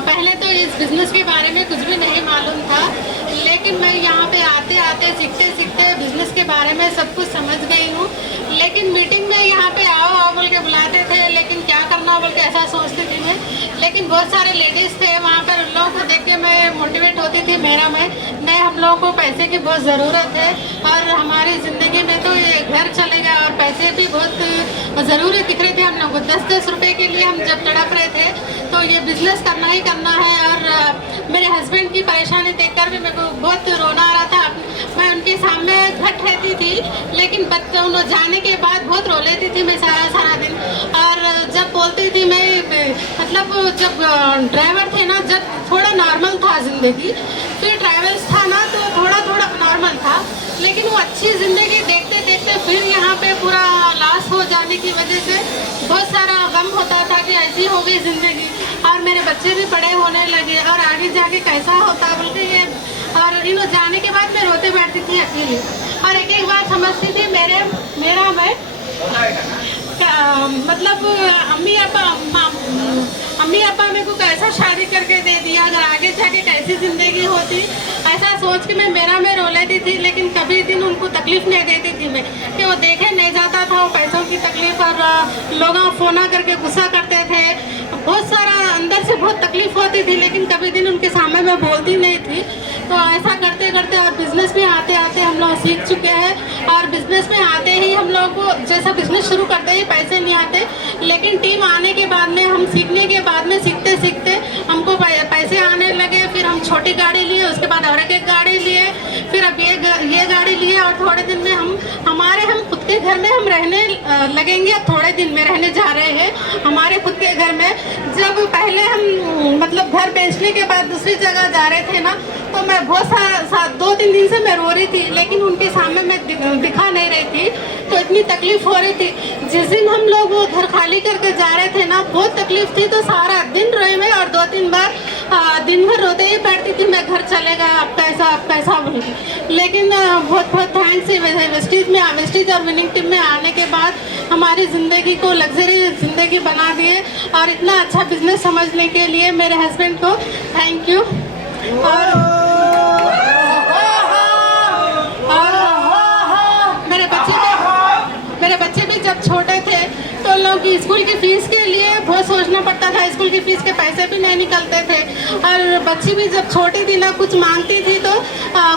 पहले तो इस बिज़नेस के बारे में कुछ भी नहीं मालूम था, लेकिन मैं यहाँ पे आते आते सीखते सीखते बिज़नेस के बारे में सब कुछ समझ गई हूँ। लेकिन मीटिंग में यहाँ पे आओ आओ बोल के बुलाते थे, लेकिन क्या करना बोल के ऐसा सोचती थी मैं। लेकिन बहुत सारे लेडीज़ थे वहाँ पर, उन लोगों को देख के मैं मोटिवेट होती थी। मेरा मैं नहीं, हम लोगों को पैसे की बहुत ज़रूरत है और हमारी ज़िंदगी में तो ये घर चलेगा और पैसे भी बहुत ज़रूरी दिख रहे थे हम लोग को। 10-10 रुपये के लिए हम जब तड़प रहे थे, तो ये बिज़नेस करना ही करना है। और मेरे हस्बैंड की परेशानी देखकर भी मेरे को बहुत रोना आ रहा था। मैं उनके सामने घट रहती थी, लेकिन बच्चों जाने के बाद बहुत रो लेती थी मैं सारा दिन। और जब बोलती थी मैं, मतलब जब ड्राइवर थे ना, जब थोड़ा नॉर्मल था ज़िंदगी, फिर ट्रैवल्स था ना तो थोड़ा थोड़ा नॉर्मल था, लेकिन वो अच्छी ज़िंदगी देखते देखते फिर यहाँ पे पूरा लॉस हो जाने की वजह से बहुत सारा गम होता था कि ऐसी हो गई ज़िंदगी। और मेरे बच्चे भी बड़े होने लगे और आगे जाके कैसा होता बोल के ये, और इन जाने के बाद मैं रोते बैठती थी अकेली। और एक एक बार समझती थी मेरा मैं मतलब अम्मी अब्बा मेरे को कैसा शादी करके दे दिया, अगर आगे जाके कैसी ज़िंदगी होती, ऐसा सोच के मैं रो लेती थी। लेकिन कभी दिन उनको तकलीफ़ नहीं देती थी मैं, कि वो देखे नहीं जाता था वो पैसों की तकलीफ़। और लोग फ़ोन करके गुस्सा करते थे, बहुत सारा अंदर से बहुत तकलीफ़ होती थी, लेकिन कभी दिन उनके सामने मैं बोलती नहीं थी। तो ऐसा करते करते और बिज़नेस में आते आते हम लोग सीख चुके हैं। और बिज़नेस में आते ही हम लोग को, जैसा बिज़नेस शुरू करते ही पैसे नहीं आते, लेकिन टीम आने के बाद में, हम सीखने के बाद में, सीखते सीखते हमको पैसे आने लगे। फिर हम छोटी गाड़ी लिए, उसके बाद और एक गाड़ी लिए, फिर अब ये गाड़ी लिए। और थोड़े दिन में हम खुद के घर में हम रहने लगेंगे। अब थोड़े दिन में रहने जा रहे हैं हमारे खुद के घर में। जब पहले हम मतलब घर बेचने के बाद दूसरी जगह जा रहे थे ना, तो मैं बहुत सारा 2-3 दिन से मैं रो रही थी, लेकिन उनके सामने मैं दिखा नहीं रही थी, तो इतनी तकलीफ़ हो रही थी। जिस दिन हम लोग वो घर खाली करके जा रहे थे ना, बहुत तकलीफ़ थी, तो सारा दिन रोई मैं। और 2-3 बार दिन भर रोते ही बैठती थी मैं, घर चलेगा अब कैसा बोल के। लेकिन बहुत बहुत थैंक्स वेस्टीज और विनिंग टीम में आने के बाद हमारी ज़िंदगी को लग्जरी ज़िंदगी बना दिए। और इतना अच्छा बिज़नेस समझने के लिए मेरे हस्बैंड को थैंक यू। और मेरे बच्चे भी जब छोटे थे तो लोग स्कूल की फ़ीस के लिए बहुत सोचना पड़ता था, स्कूल की फ़ीस के पैसे भी नहीं निकलते थे। और बच्ची भी जब छोटी थी ना, कुछ मांगती थी तो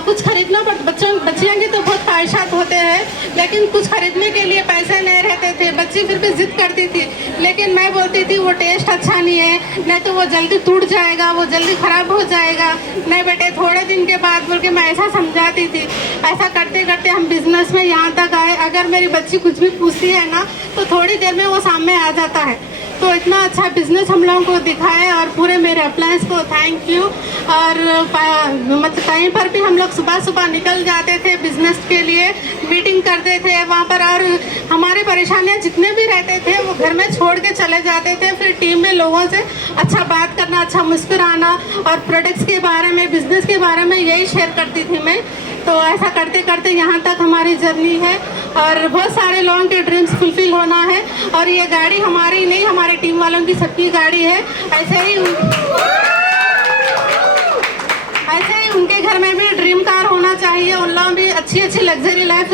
कुछ खरीदना पड़ता। बच्चियों की तो बहुत ख्वाहिशात होते हैं, लेकिन कुछ खरीदने के लिए पैसे नहीं रहते थे। बच्ची फिर भी ज़िद करती थी, लेकिन मैं बोलती थी वो टेस्ट अच्छा नहीं है, नहीं तो वो जल्दी टूट जाएगा, वो जल्दी ख़राब हो जाएगा। नहीं बेटे, थोड़े दिन के बाद बोल के मैं ऐसा समझाती थी। ऐसा करते करते हम बिज़नेस में यहाँ तक आए। अगर मेरी बच्ची कुछ भी पूछती है ना, तो थोड़ी देर में वो सामने आ जाता है। तो इतना अच्छा बिज़नेस हम लोगों को दिखाए। और पूरे मेरे अप्लायंस को थैंक यू। और मतलब कहीं पर भी हम लोग सुबह निकल जाते थे बिज़नेस के लिए, मीटिंग करते थे वहाँ पर। और हमारी परेशानियाँ जितने भी रहते थे वो घर में छोड़ के चले जाते थे। फिर टीम में लोगों से अच्छा बात करना, अच्छा मुस्कुराना, और प्रोडक्ट्स के बारे में, बिज़नेस के बारे में यही शेयर करती थी मैं। तो ऐसा करते करते यहाँ तक हमारी जर्नी है। और बहुत सारे लोगों के ड्रीम्स फुलफिल होना है। और ये गाड़ी हमारी नहीं, हमारे टीम वालों की सबकी गाड़ी है। ऐसे ही उनके घर में भी ड्रीम कार होना चाहिए, उन लोगों भी अच्छी लग्जरी लाइफ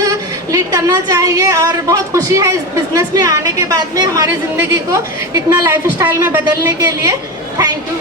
लीड करना चाहिए। और बहुत खुशी है इस बिज़नेस में आने के बाद में हमारी ज़िंदगी को इतना लाइफ स्टाइल में बदलने के लिए। Thank you.